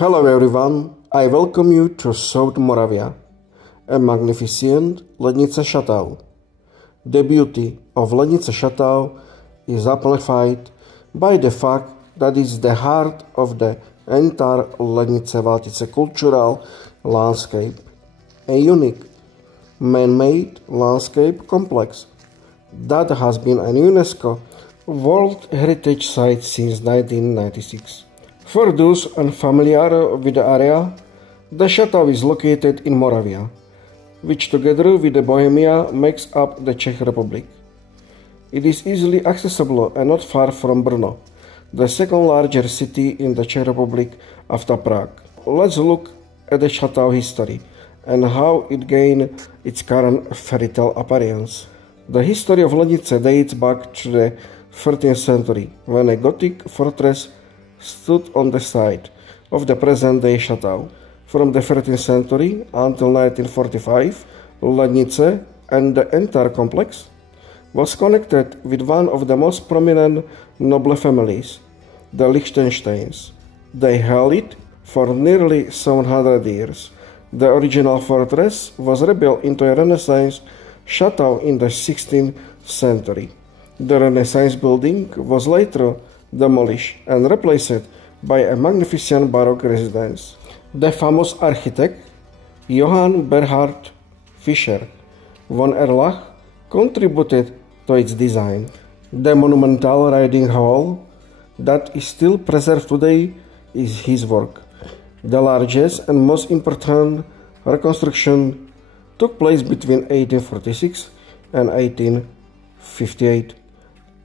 Hello everyone, I welcome you to South Moravia, a magnificent Lednice Chateau. The beauty of Lednice Chateau is amplified by the fact that it's the heart of the entire Lednice-Valtice Cultural Landscape, a unique man-made landscape complex that has been a UNESCO World Heritage Site since 1996. For those unfamiliar with the area, the chateau is located in Moravia, which together with the Bohemia makes up the Czech Republic. It is easily accessible and not far from Brno, the second largest city in the Czech Republic after Prague. Let's look at the chateau history and how it gained its current fairytale appearance. The history of Lednice dates back to the 13th century, when a Gothic fortress stood on the site of the present-day chateau. From the 13th century until 1945, Lednice and the entire complex was connected with one of the most prominent noble families, the Liechtensteins. They held it for nearly 700 years. The original fortress was rebuilt into a Renaissance chateau in the 16th century. The Renaissance building was later demolished and replaced by a magnificent Baroque residence. The famous architect Johann Bernhard Fischer von Erlach contributed to its design. The monumental riding hall that is still preserved today is his work. The largest and most important reconstruction took place between 1846 and 1858.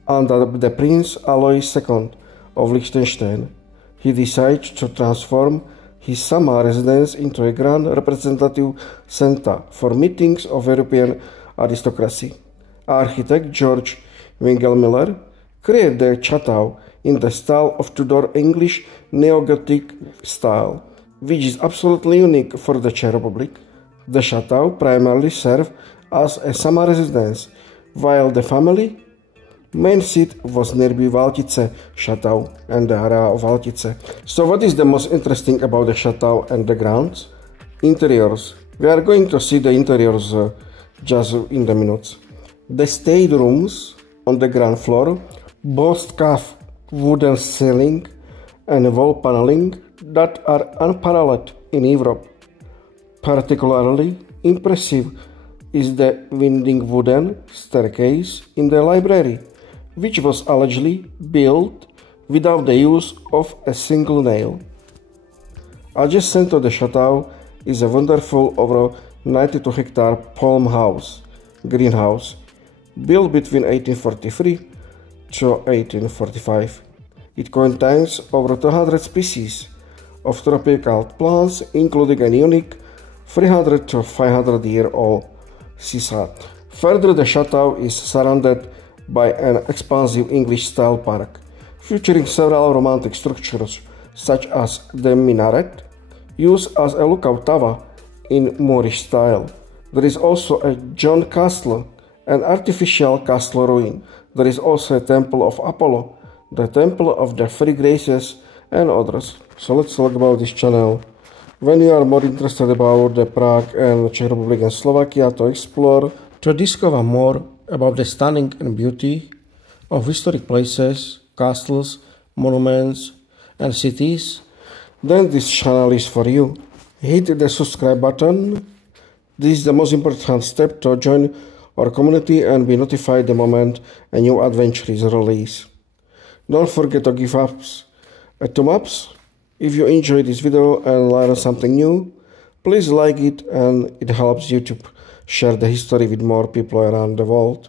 Under the Prince Alois II of Liechtenstein, he decided to transform his summer residence into a grand representative center for meetings of European aristocracy. Architect George Winkelmiller created the chateau in the style of Tudor English Neo-Gothic style, which is absolutely unique for the Czech Republic. The chateau primarily served as a summer residence, while the family main seat was nearby Valtice Chateau and the area of Valtice. So what is the most interesting about the chateau and the grounds? Interiors. We are going to see the interiors just in the minutes. The state rooms on the ground floor boast carved wooden ceiling and wall paneling that are unparalleled in Europe. Particularly impressive is the winding wooden staircase in the library, which was allegedly built without the use of a single nail. Adjacent to the chateau is a wonderful over 92-hectare palm house, greenhouse, built between 1843 to 1845. It contains over 200 species of tropical plants, including a unique 300 to 500-year-old sisal. Further, the chateau is surrounded by an expansive English-style park, featuring several romantic structures such as the minaret, used as a lookout tower in Moorish style. There is also a John Castle, an artificial castle ruin. There is also a temple of Apollo, the temple of the Three Graces, and others. So let's talk about this channel. When you are more interested about the Prague and Czech Republic and Slovakia to explore, to discover more about the stunning and beauty of historic places, castles, monuments and cities, then this channel is for you. Hit the subscribe button. This is the most important step to join our community and be notified the moment a new adventure is released. Don't forget to give us a thumb up if you enjoyed this video and learned something new. Please like it, and it helps YouTube share the history with more people around the world.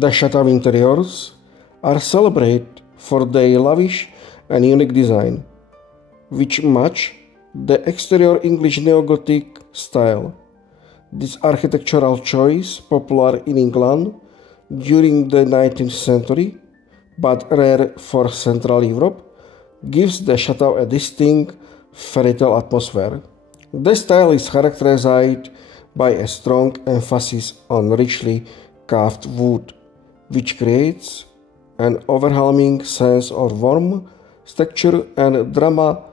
The chateau interiors are celebrated for their lavish and unique design, which match the exterior English Neo-Gothic style. This architectural choice, popular in England during the 19th century, but rare for Central Europe, gives the chateau a distinct fairytale atmosphere. The style is characterized by a strong emphasis on richly carved wood, which creates an overwhelming sense of warmth, texture, and drama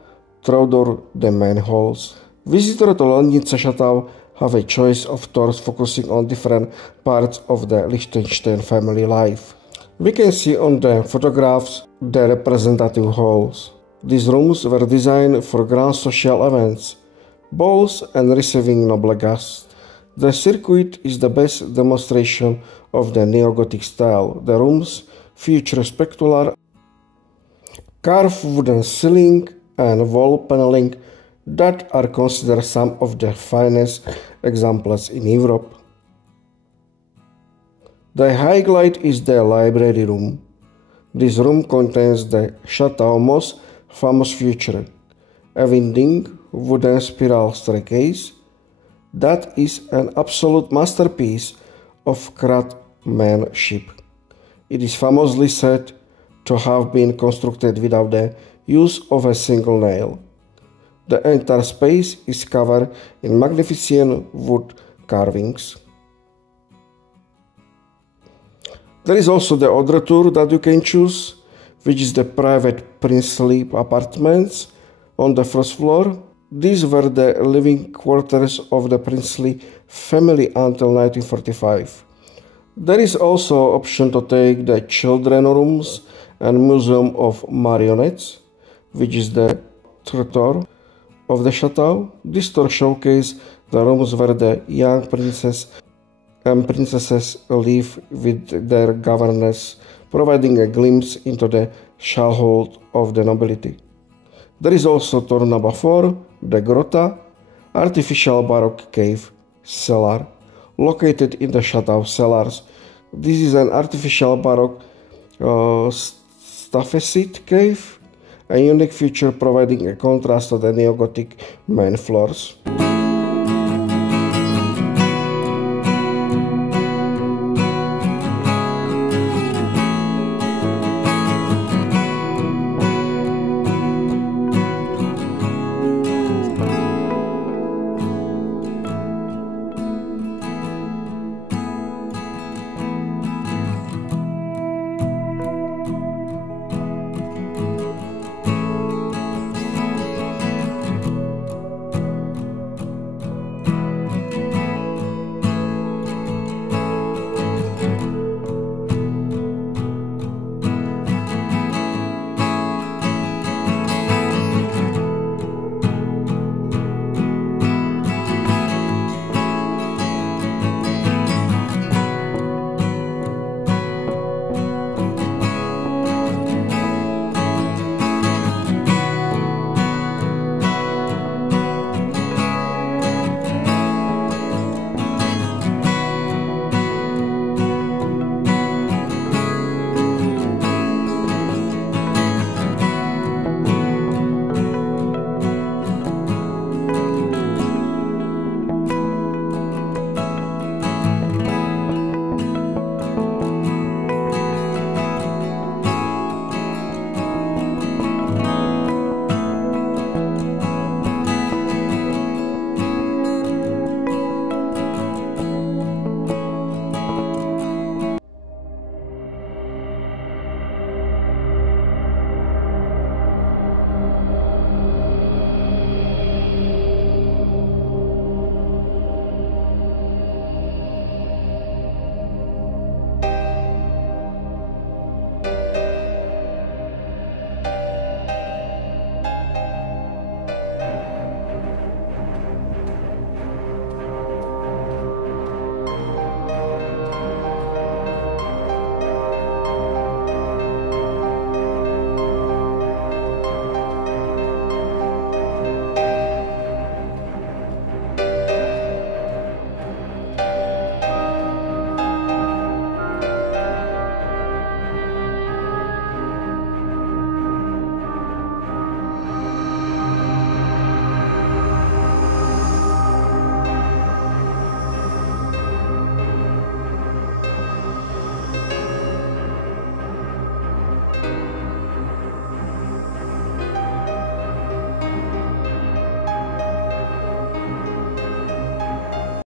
throughout the main halls. Visitors to Lednice Chateau have a choice of tours focusing on different parts of the Liechtenstein family life. We can see on the photographs the representative halls. These rooms were designed for grand social events, balls, and receiving noble guests. The circuit is the best demonstration of the Neo-Gothic style. The rooms feature spectacular carved wooden ceiling and wall paneling that are considered some of the finest examples in Europe. The highlight is the library room. This room contains the chateau's most famous feature, a winding wooden spiral staircase that is an absolute masterpiece of craftsmanship. It is famously said to have been constructed without the use of a single nail. The entire space is covered in magnificent wood carvings. There is also the other tour that you can choose, which is the private princely apartments on the first floor. These were the living quarters of the princely family until 1945. There is also option to take the children rooms and museum of marionettes, which is the third tour of the chateau. This tour showcases the rooms where the young princess and princesses live with their governess, providing a glimpse into the childhood of the nobility. There is also tour number 4, the Grotta, artificial Baroque cave cellar, located in the chateau cellars. This is an artificial Baroque stafecite cave, a unique feature providing a contrast to the Neo-Gothic main floors.